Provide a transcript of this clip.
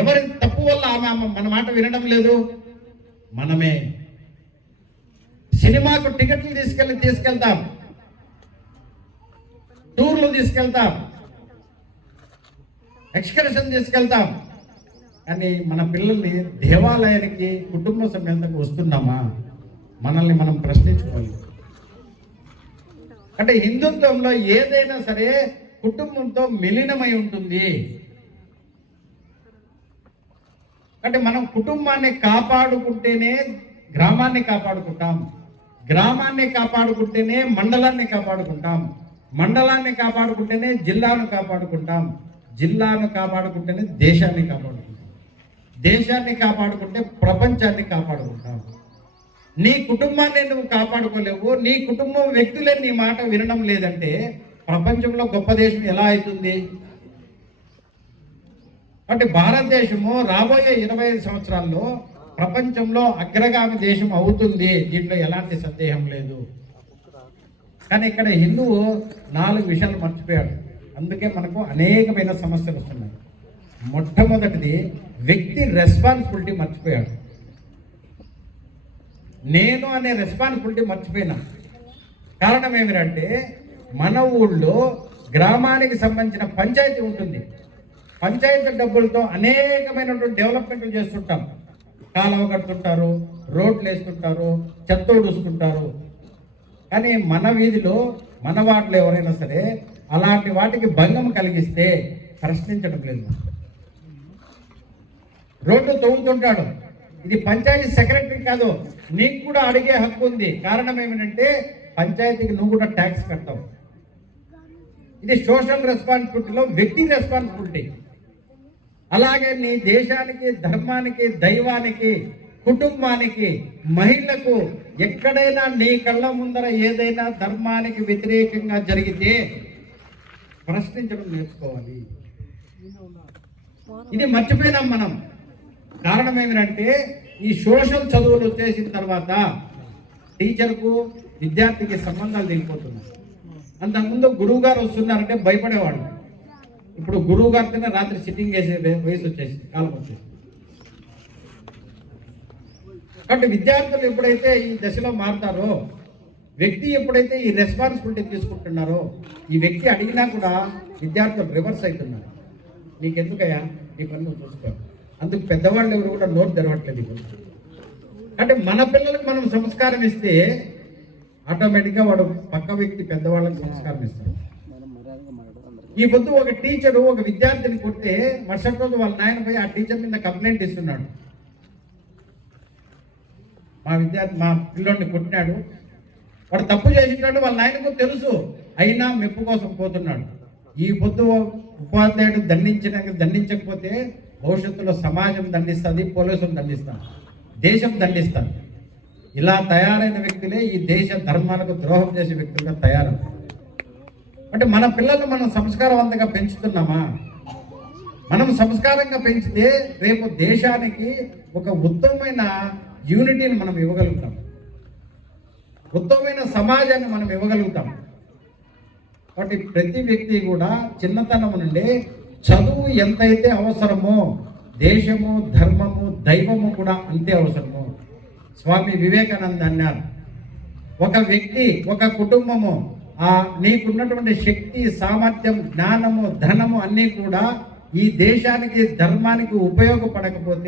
ఎవరి తప్పు వల్ల ఆమె మన మాట వినడం లేదు? మనమే. సినిమాకు టికెట్లు తీసుకెళ్తాం, టూర్లు తీసుకెళ్తాం, ఎక్స్కర్షన్ తీసుకెళ్తాం, కానీ మన పిల్లల్ని దేవాలయానికి కుటుంబ సమేతంగా వస్తున్నామా? మనల్ని మనం ప్రశ్నించుకోవాలి. అంటే హిందుత్వంలో ఏదైనా సరే కుటుంబంతో మిలినమై ఉంటుంది. అంటే మనం కుటుంబాన్ని కాపాడుకుంటేనే గ్రామాన్ని కాపాడుకుంటాం, గ్రామాన్ని కాపాడుకుంటేనే మండలాన్ని కాపాడుకుంటాం, మండలాన్ని కాపాడుకుంటేనే జిల్లాను కాపాడుకుంటాం, జిల్లాను కాపాడుకుంటేనే దేశాన్ని కాపాడుకుంటాం, దేశాన్ని కాపాడుకుంటే ప్రపంచాన్ని కాపాడుకుంటాం. నీ కుటుంబాన్ని నువ్వు కాపాడుకోలేవు, నీ కుటుంబం వ్యక్తులే నీ మాట వినడం లేదంటే ప్రపంచంలో గొప్ప దేశం ఎలా అవుతుంది? అంటే భారతదేశము రాబోయే 25 సంవత్సరాల్లో ప్రపంచంలో అగ్రగామి దేశం అవుతుంది, దీంట్లో ఎలాంటి సందేహం లేదు. కానీ ఇక్కడ హిందువు 4 విషయాలు మర్చిపోయాడు. అందుకే మనకు అనేకమైన సమస్యలు వస్తున్నాయి. మొట్టమొదటిది, వ్యక్తి రెస్పాన్సిబిలిటీ మర్చిపోయాడు. నేను అనే రెస్పాన్సిబిలిటీ మర్చిపోయినా. కారణం ఏమిటంటే మన ఊళ్ళో గ్రామానికి సంబంధించిన పంచాయతీ ఉంటుంది. పంచాయతీ డబ్బులతో అనేకమైనటువంటి డెవలప్మెంట్లు చేస్తుంటాం. కాలువ కడుతుంటారు, రోడ్లు వేస్తుంటారు, చెత్త ఊడుస్తుంటారు. కానీ మన వీధిలో మన వాటిలో ఎవరైనా సరే అలాంటి వాటికి భంగం కలిగిస్తే ప్రశ్నించడం లేదు. రోడ్డు తవ్వుతుంటాడు, ఇది పంచాయతీ సెక్రటరీ కాదు, నీకు కూడా అడిగే హక్కు ఉంది. కారణం ఏమిటంటే పంచాయతీకి నువ్వు కూడా ట్యాక్స్ కడతావు. ఇది సోషల్ రెస్పాన్సిబిలిటీలో వ్యక్తి రెస్పాన్సిబిలిటీ. అలాగే నీ దేశానికి, ధర్మానికి, దైవానికి, కుటుంబానికి, మహిళలకు ఎక్కడైనా నీ కళ్ళ ముందర ఏదైనా ధర్మానికి వ్యతిరేకంగా జరిగితే ప్రశ్నించడం నేర్చుకోవాలి. ఇది మర్చిపోయినాం మనం. కారణం ఏమిటంటే ఈ సోషల్ చదువులు చేసిన తర్వాత టీచర్కు విద్యార్థికి సంబంధాలు తెలిపోతున్నాయి. అంతకుముందు గురువు గారు వస్తున్నారంటే భయపడేవాడు. ఇప్పుడు గురువు గారితోనే రాత్రి సిట్టింగ్ వేసే వయసు వచ్చేసింది, కాలం వచ్చేసింది. కాబట్టి విద్యార్థులు ఎప్పుడైతే ఈ దశలో మారుతారో, వ్యక్తి ఎప్పుడైతే ఈ రెస్పాన్సిబిలిటీ తీసుకుంటున్నారో, ఈ వ్యక్తి అడిగినా కూడా విద్యార్థులు రివర్స్ అవుతున్నారు. నీకెందుకయ్యా, నీ పని నువ్వు చూసుకో. అందుకు పెద్దవాళ్ళు ఎవరు కూడా నోరు తెరవట్లేదు ఇప్పుడు. అంటే మన పిల్లలకు మనం సంస్కారం ఇస్తే ఆటోమేటిక్గా వాడు పక్క వ్యక్తి పెద్దవాళ్ళకి సంస్కారం ఇస్తాడు. ఈ పొద్దు ఒక టీచరు ఒక విద్యార్థిని కొడితే మరుసటి రోజు వాళ్ళ నాయన పోయి ఆ టీచర్ మీద కంప్లైంట్ ఇస్తున్నాడు. మా పిల్లోడిని కొట్టినాడు, వాడు తప్పు చేసినాడు, వాళ్ళ నాయనకు తెలుసు, అయినా మెప్పు కోసం పోతున్నాడు. ఈ పొద్దు ఉపాధ్యాయుడు దండించకపోతే భవిష్యత్తులో సమాజం దండిస్తుంది, పోలీసులు దండిస్తారు, దేశం దండిస్తారు. ఇలా తయారైన వ్యక్తులే ఈ దేశ ధర్మాలకు ద్రోహం చేసే వ్యక్తులుగా తయారవుతారు. అంటే మన పిల్లలు మనం సంస్కారవంతంగా పెంచుతున్నామా? మనం సంస్కారంగా పెంచితే రేపు దేశానికి ఒక ఉత్తమమైన యూనిటీని మనం ఇవ్వగలుగుతాం, ఉత్తమమైన సమాజాన్ని మనం ఇవ్వగలుగుతాం. కాబట్టి ప్రతి వ్యక్తి కూడా చిన్నతనం నుండి చదువు ఎంతైతే అవసరమో దేశము, ధర్మము, దైవము కూడా అంతే అవసరము. స్వామి వివేకానంద అన్నారు, ఒక వ్యక్తి, ఒక కుటుంబము నీకున్నటువంటి శక్తి, సామర్థ్యం, జ్ఞానము, ధనము అన్నీ కూడా ఈ దేశానికి, ధర్మానికి ఉపయోగపడకపోతే